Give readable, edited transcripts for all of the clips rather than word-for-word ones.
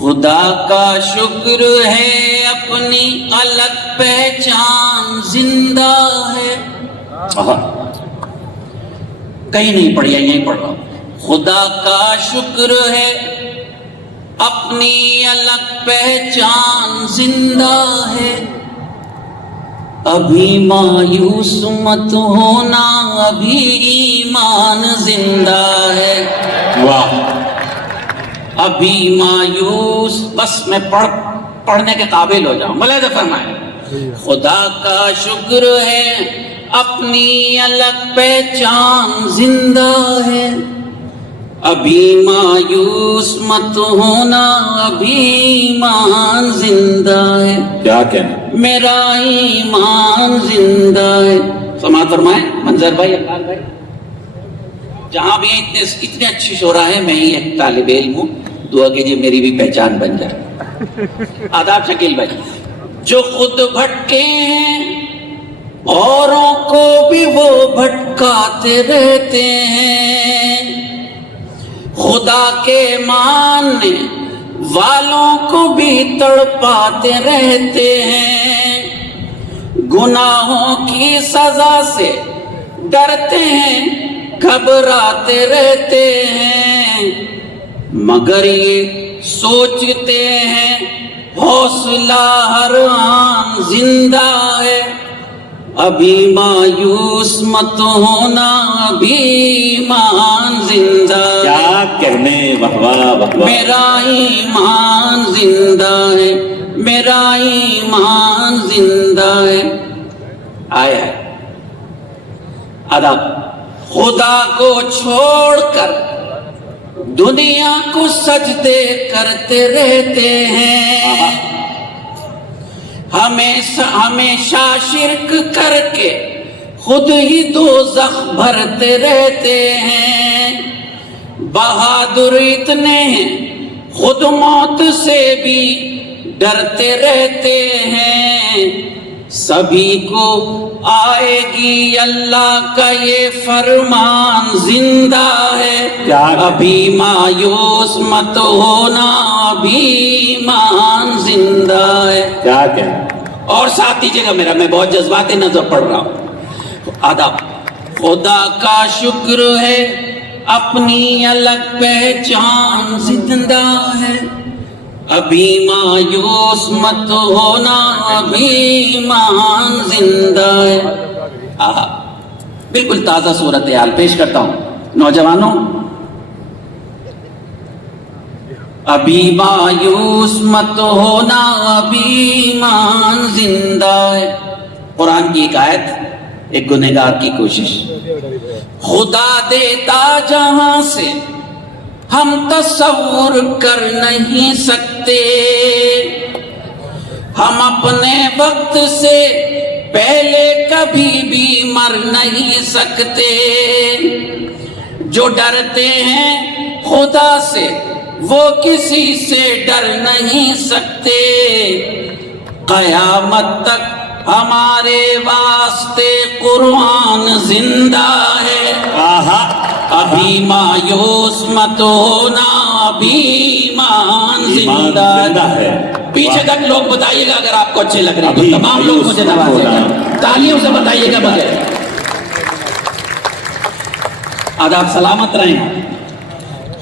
خدا کا شکر ہے اپنی الگ پہچان زندہ ہے. کہیں نہیں پڑھی ہے، یہیں پڑھ رہا ہوں. خدا کا شکر ہے اپنی الگ پہچان زندہ ہے. ابھی مایوس مت ہونا، ابھی ایمان زندہ ہے. واہ. ابھی مایوس، بس میں پڑھنے کے قابل ہو جاؤں. ملاحظہ فرمائیں. خدا کا شکر ہے اپنی الگ پہچان زندہ ہے. ابھی مایوس مت ہونا، ابھی ایمان زندہ ہے. کیا کہنا. میرا ایمان زندہ ہے. سماعت فرمائیں. منظر بھائی، اقبال بھائی، جہاں بھی اتنے اچھی شعرا ہے، میں ہی ایک طالب علم ہوں. دعا کیجیے میری بھی پہچان بن جائے. آداب شکیل بھائی. جو خود بھٹکے ہیں اوروں کو بھی وہ بھٹکاتے رہتے ہیں. خدا کے ماننے والوں کو بھی تڑپاتے رہتے ہیں. گناہوں کی سزا سے ڈرتے ہیں، گھبراتے رہتے ہیں، مگر یہ سوچتے ہیں حوصلہ ہر آن زندہ ہے. ابھی مایوس مت ہونا، ابھی ایمان زندہ ہے. کیا کہنے. واہ واہ واہ. میرا ایمان زندہ ہے، میرا ایمان زندہ ہے. آیا ہے آداب. خدا کو چھوڑ کر دنیا کو سجدے کرتے رہتے ہیں. ہمیشہ شرک کر کے خود ہی دوزخ بھرتے رہتے ہیں. بہادر اتنے ہیں خود موت سے بھی ڈرتے رہتے ہیں. سبھی کو آئے گی اللہ کا یہ فرمان زندہ ہے. ابھی مایوس مت ہونا، ابھی ایمان زندہ ہے. کیا کہنا. اور ساتھ دیجیے گا میرا، میں بہت جذباتی نظر پڑھ رہا ہوں. آداب. خدا کا شکر ہے اپنی الگ پہچان زندہ ہے. ابھی مایوس مت ہونا، ابھی ایمان زندہ ہے. بالکل تازہ صورتحال پیش کرتا ہوں. نوجوانوں، ابھی مایوس مت ہونا، ابھی ایمان زندہ ہے. قرآن کی ایک آیت، ایک گنہگار کی کوشش. خدا دیتا جہاں سے ہم تصور کر نہیں سکتے، ہم اپنے وقت سے پہلے کبھی بھی مر نہیں سکتے. جو ڈرتے ہیں خدا سے وہ کسی سے ڈر نہیں سکتے. قیامت تک ہمارے واسطے قرآن زندہ ہے. ابھی مایوس مت ہونا، ابھی ایمان زندہ ہے. پیچھے تک لوگ بتائیے گا اگر آپ کو اچھے لگ رہے ہیں تو. تمام لوگ مجھے نوازیں گے، تالیوں سے بتائیے گا مجھے. آداب سلامت رہیں.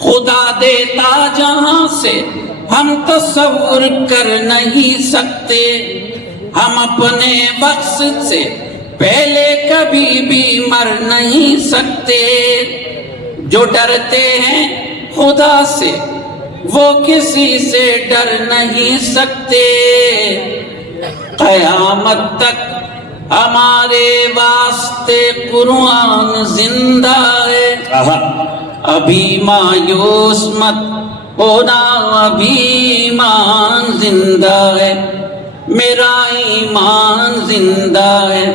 خدا دیتا جہاں سے ہم تصور کر نہیں سکتے، ہم اپنے مقصد سے پہلے کبھی بھی مر نہیں سکتے. جو ڈرتے ہیں خدا سے وہ کسی سے ڈر نہیں سکتے. قیامت تک ہمارے واسطے قرآن زندہ ہے. ابھی مایوس مت ہونا، ابھی ایمان زندہ ہے. میرا ایمان زندہ ہے.